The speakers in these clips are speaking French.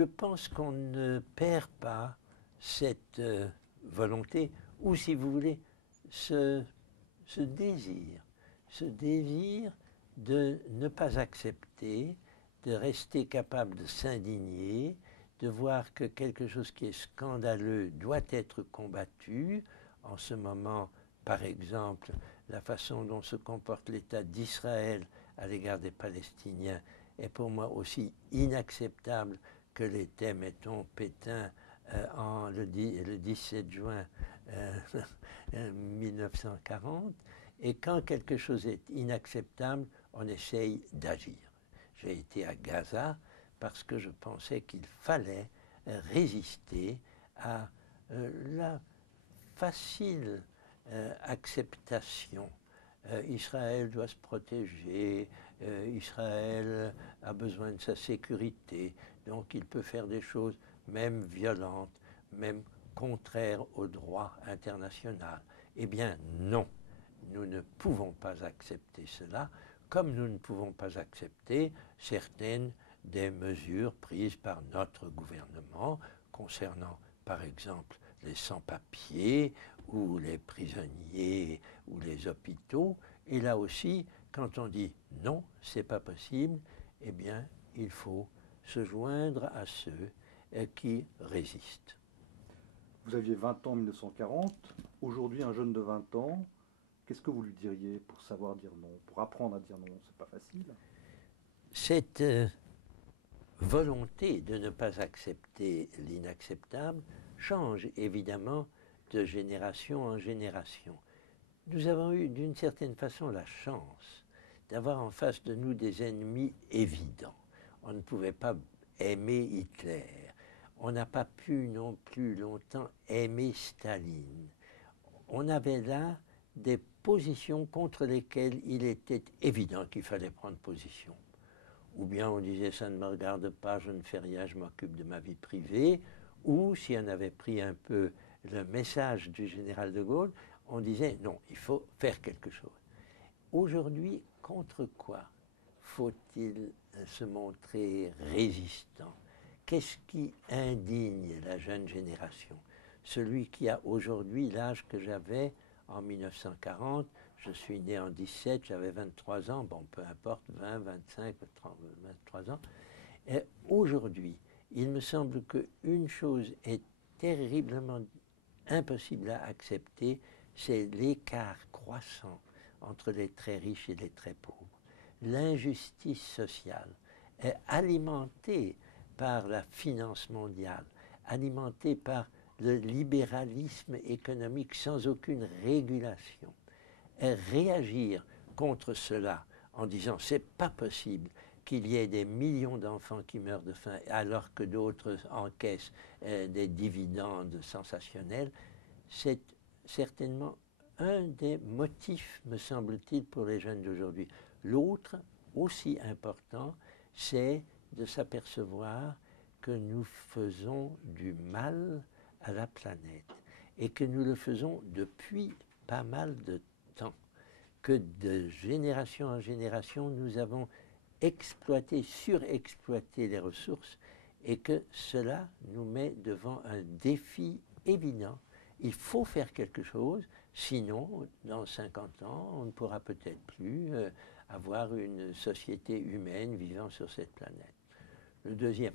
je pense qu'on ne perd pas cette volonté, ou si vous voulez, ce désir de ne pas accepter, de rester capable de s'indigner, de voir que quelque chose qui est scandaleux doit être combattu. En ce moment, par exemple, la façon dont se comporte l'État d'Israël à l'égard des Palestiniens est pour moi aussi inacceptable que l'était, mettons, Pétain le 17 juin 1940. Et quand quelque chose est inacceptable, on essaye d'agir. J'ai été à Gaza parce que je pensais qu'il fallait résister à la facile acceptation. Israël doit se protéger, Israël a besoin de sa sécurité, donc il peut faire des choses même violentes, même contraires au droit international. Eh bien non, nous ne pouvons pas accepter cela, comme nous ne pouvons pas accepter certaines des mesures prises par notre gouvernement concernant, par exemple, les sans-papiers ou les prisonniers ou les hôpitaux. Et là aussi, quand on dit non, c'est pas possible, eh bien, il faut se joindre à ceux qui résistent. Vous aviez 20 ans en 1940, aujourd'hui un jeune de 20 ans, qu'est-ce que vous lui diriez pour savoir dire non, pour apprendre à dire non? C'est pas facile. Cette volonté de ne pas accepter l'inacceptable change évidemment de génération en génération. Nous avons eu d'une certaine façon la chance d'avoir en face de nous des ennemis évidents. On ne pouvait pas aimer Hitler. On n'a pas pu non plus longtemps aimer Staline. On avait là des positions contre lesquelles il était évident qu'il fallait prendre position. Ou bien on disait ça ne me regarde pas, je ne fais rien, je m'occupe de ma vie privée. Ou si on avait pris un peu le message du général de Gaulle, on disait non, il faut faire quelque chose. Aujourd'hui, contre quoi faut-il se montrer résistant? Qu'est-ce qui indigne la jeune génération? Celui qui a aujourd'hui l'âge que j'avais en 1940, je suis né en 17, j'avais 23 ans, bon, peu importe, 20, 25, 30, 23 ans. Et aujourd'hui, il me semble qu'une chose est terriblement impossible à accepter, c'est l'écart croissant entre les très riches et les très pauvres. L'injustice sociale est alimentée par la finance mondiale, alimentée par le libéralisme économique sans aucune régulation. Et réagir contre cela en disant c'est pas possible qu'il y ait des millions d'enfants qui meurent de faim alors que d'autres encaissent des dividendes sensationnels, c'est certainement un des motifs, me semble-t-il, pour les jeunes d'aujourd'hui. L'autre, aussi important, c'est de s'apercevoir que nous faisons du mal à la planète et que nous le faisons depuis pas mal de temps, que de génération en génération nous avons exploité, surexploité les ressources et que cela nous met devant un défi évident. Il faut faire quelque chose, sinon, dans 50 ans, on ne pourra peut-être plus avoir une société humaine vivant sur cette planète. Le deuxième,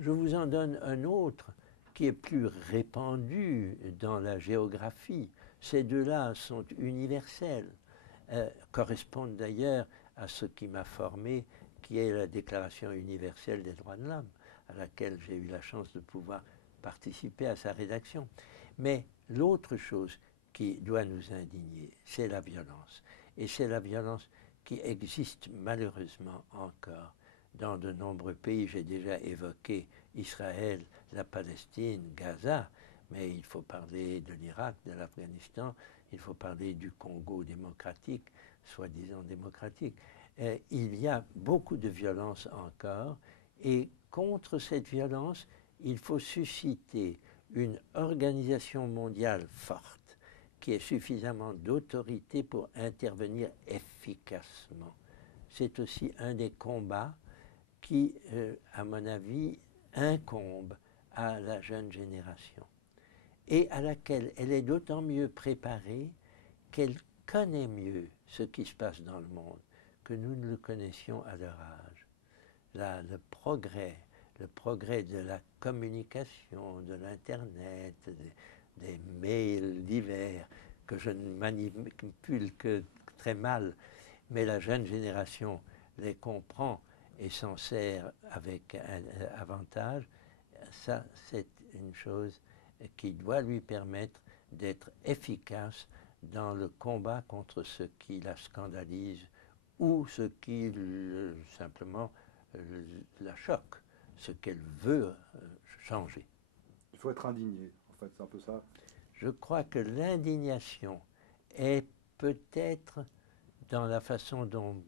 je vous en donne un autre qui est plus répandu dans la géographie. Ces deux-là sont universels, correspondent d'ailleurs à ce qui m'a formé, qui est la Déclaration universelle des droits de l'homme, à laquelle j'ai eu la chance de pouvoir participer à sa rédaction. Mais l'autre chose qui doit nous indigner, c'est la violence. Et c'est la violence qui existe malheureusement encore dans de nombreux pays. J'ai déjà évoqué Israël, la Palestine, Gaza, mais il faut parler de l'Irak, de l'Afghanistan, il faut parler du Congo démocratique, soi-disant démocratique. Il y a beaucoup de violence encore, et contre cette violence, il faut susciter une organisation mondiale forte, qui ait suffisamment d'autorité pour intervenir efficacement. C'est aussi un des combats qui, à mon avis, incombe à la jeune génération et à laquelle elle est d'autant mieux préparée qu'elle connaît mieux ce qui se passe dans le monde que nous ne le connaissions à leur âge. Là, le progrès de la communication, de l'Internet, des mails divers que je ne manipule que très mal, mais la jeune génération les comprend et s'en sert avec un avantage, ça c'est une chose qui doit lui permettre d'être efficace dans le combat contre ce qui la scandalise ou ce qui simplement la choque, ce qu'elle veut changer. Il faut être indigné, en fait, c'est un peu ça. Je crois que l'indignation est peut-être dans la façon dont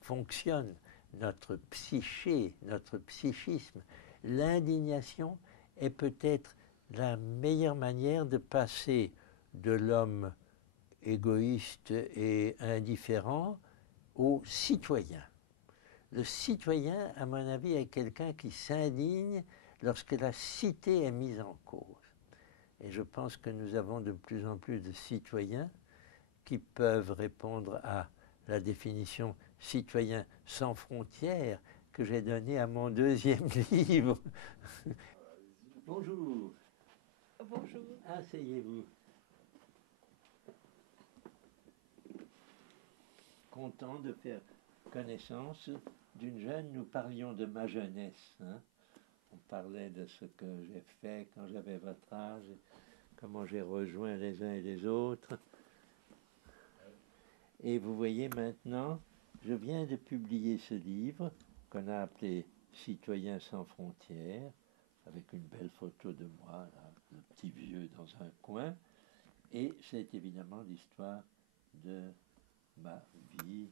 fonctionne notre psyché, notre psychisme. L'indignation est peut-être la meilleure manière de passer de l'homme égoïste et indifférent au citoyen. Le citoyen, à mon avis, est quelqu'un qui s'indigne lorsque la cité est mise en cause. Et je pense que nous avons de plus en plus de citoyens qui peuvent répondre à la définition citoyen sans frontières que j'ai donnée à mon deuxième livre. Bonjour. Bonjour. Asseyez-vous. Content de faire connaissance d'une jeune. Nous parlions de ma jeunesse. Hein. On parlait de ce que j'ai fait quand j'avais votre âge, comment j'ai rejoint les uns et les autres. Et vous voyez maintenant, je viens de publier ce livre qu'on a appelé Citoyens sans frontières, avec une belle photo de moi, là, le petit vieux dans un coin. Et c'est évidemment l'histoire de ma vie